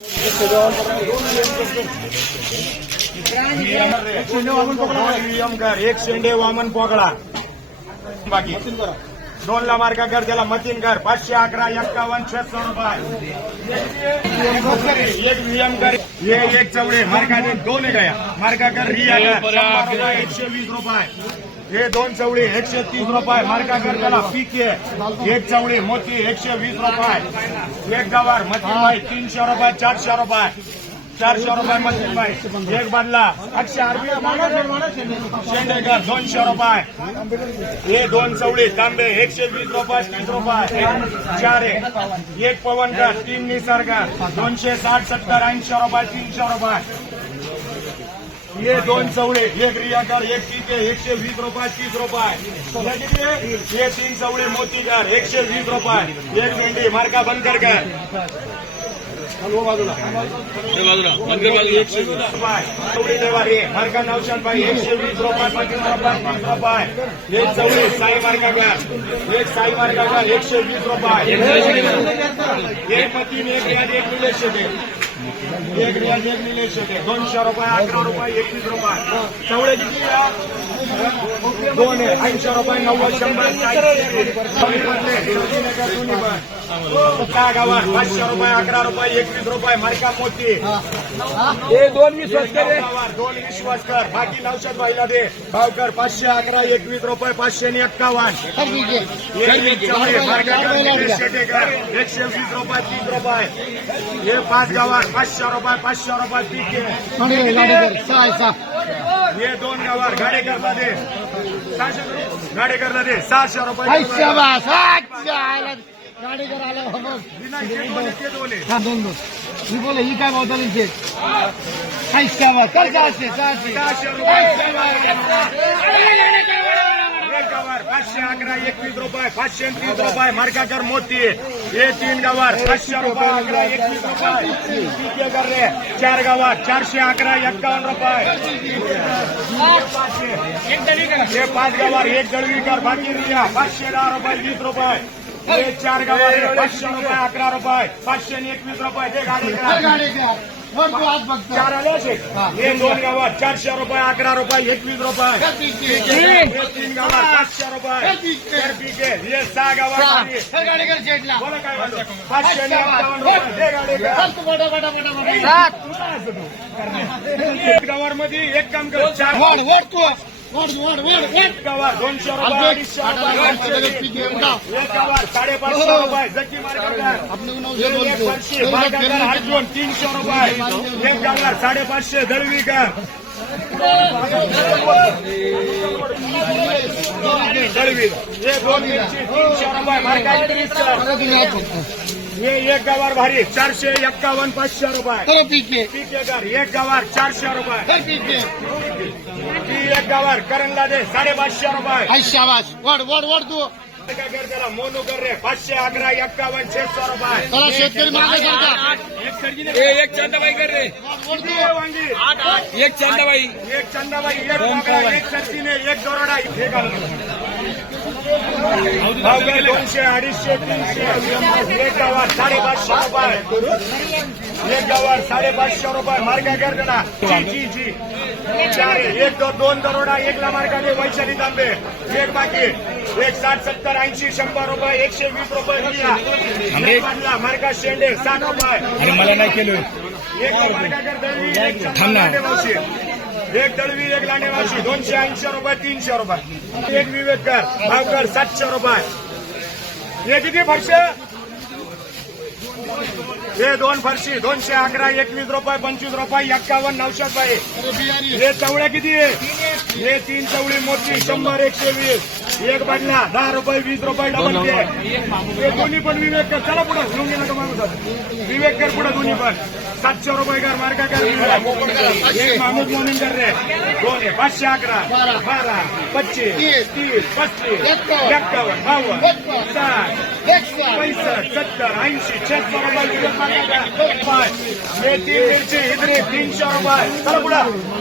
एक शेंडे वामन पोकळा बाकी दोन ला मार्का कर त्याला मतीन कर पाचशे अकरा एक्कावन्न छत्तर रुपये एक व्हीएम कर हे एक चवडे मार्का दोन गया मार्का कर रिया एकशे वीस रुपये. हे दोन चवळी एकशे तीस रुपये मार्का पीक आहे पीके. एक चवळी मोती एकशे वीस रुपये. एक गवार मतीन तीनशे रुपये चारशे रुपये. चारशे रुपये मशीन बाई एक बदला. एकशे अरबी शेंडेकर दोनशे रुपये. हे दोन चवळी तांबे एकशे वीस रुपये तीस रुपये. चार एक. पवनकर तीन निसर्ग दोनशे साठ सत्तर ऐंशी रुपये तीनशे रुपये. हे दोन चवडे एक रियाकर एक एकशे वीस रुपये तीस रुपये. हे तीन चवडे मोतीकर एकशे वीस रुपये. एक मेंढी मार्का बंद कर बाजूला. एकशे वीस रुपये. मार्का नवशान एकशे वीस रुपये पंचवीस रुपये तीस रुपये. एक चवडी साई मार्का एक साई मार्का एकशे वीस रुपये. एक मतीन एक एक एक रियाज एक निलेश दोनशे रुपये अकरा रुपये एकवीस रुपये चवळे किती दोन ऐंशी रुपये नव्वद शंभर कमी दोन्ही पण गावात पाचशे रुपये अकरा रुपये एकवीस रुपये मार्का मोती हे दोन वीस दोन विश्वास कर बाकी नौशद भाईला दे भाव कर पाचशे अकरा एकवीस रुपये पाचशे आणि एक्कावन्न. एकशे वीस रुपये तीस रुपये. हे पाच गावात पाचशे रुपये पाचशे रुपये पीक हे दोन गावावर गाडे करता दे. सहाशे. गाडे करता दे. सहाशे रुपये. गाडी करायला विनायक दोन आहे, ते दोन आहे. दोन दोन. मी बोले ही काय काहीच भाव चल सहाशे सहाशे. सहाशे. रुपये. एक गावार पाचशे अकरा एकवीस रुपये पाचशे तीस रुपये. मार्काकर मोती. हे तीन गावार पाचशे रुपये अकरा एकवीस रुपये. चार गावात चारशे अकरा एक्कावन्न रुपये. हे पाच गावार एक दळवीकर बाकी रिया पाचशे दहा रुपये वीस रुपये. हे चार गावार हे पाचशे रुपये अकरा रुपये पाचशे आणि एकवीस रुपये. गाडी चार आले हे. दोन गावात चारशे रुपये अकरा रुपये एकवीस रुपये. तीन गावात. पाचशे रुपये. पिके हे सहा गावात बोला काय? पाचशे आणि रुपये. गाडी गावामध्ये एक काम कर. चार वड वड तू वड वड वड वड एक गावात दोनशे रुपये अडीचशे रुपये दोनशे एक गावात साडेपाचशे रुपये जकी मार्केट आपले नऊशे दोन एक वर्षी मार्केटला आठ दोन तीनशे रुपये एक गावात साडेपाचशे दळवीकर दळवी हे दोन मिरची तीनशे रुपये मार्केट तीनशे हे एक गावार भारी चारशे एक्कावन्न पाचशे रुपये चलो पीके पिकेकर एक गावार चारशे रुपये चल पीके ही एक गावार करंगला दे साडेपाचशे रुपये. आई शाबाश वड वड वड तू. काय कर त्याला मोनू कर रे पाचशे अकरा एक्कावन्न छेसशे रुपये. चला शेतकरी मागे सरका एक चंदाबाई कर रे. वांगी. एक चंदाबाई. एक चंदाबाई एक बागडा एक सत्तीने एक दोरडा हे घालून भाव काय दोनशे अडीचशे तीनशे एक गावात साडेपाचशे रुपये. एक गावात साडेपाचशे रुपये मार्गा कर त्याला जी जी जी. चार आहे. एक दो- दोन दरोडा एकला मार्गाने वैशाली तांबे. एक बाकी. एक साठ सत्तर ऐंशी शंभर रुपये एकशे वीस रुपये मार्गा शेंडे साठ रुपये. मला नाही केलं. एक मार्गाकर दळवी एक दळवी एक लांडेवाशी दोनशे ऐंशी रुपये तीनशे रुपये. एक विवेककर भावकर सातशे रुपये. हे किती फरशे? हे दोन फरशी दोनशे अकरा एकवीस रुपये पंचवीस रुपये एक्कावन्न नऊशे रुपये. हे चवळ्या किती आहे? हे तीन चवळी मोठी शंभर एकशे वीस एक बाटला दहा रुपये वीस रुपये डबल घे हे दोन्ही पण विवेक कर. चला पुढे. घेऊन गेला का माणूस विवेक कर पुढे दोन्ही पण. सातशे रुपये कर मार्का कर. एक माणूस मोमीन कर रे. दोन पाचशे अकरा. बारा. पच्चीस. तीस. पस्तीस. एक्कावन्न. बावन्न. साठ. पैसष्ट. सत्तर. ऐंशी. छत्तर रुपये. विवेक मार्का. पाच. हे तीन मिरची इकडे तीनशे रुपये. चला पुढे.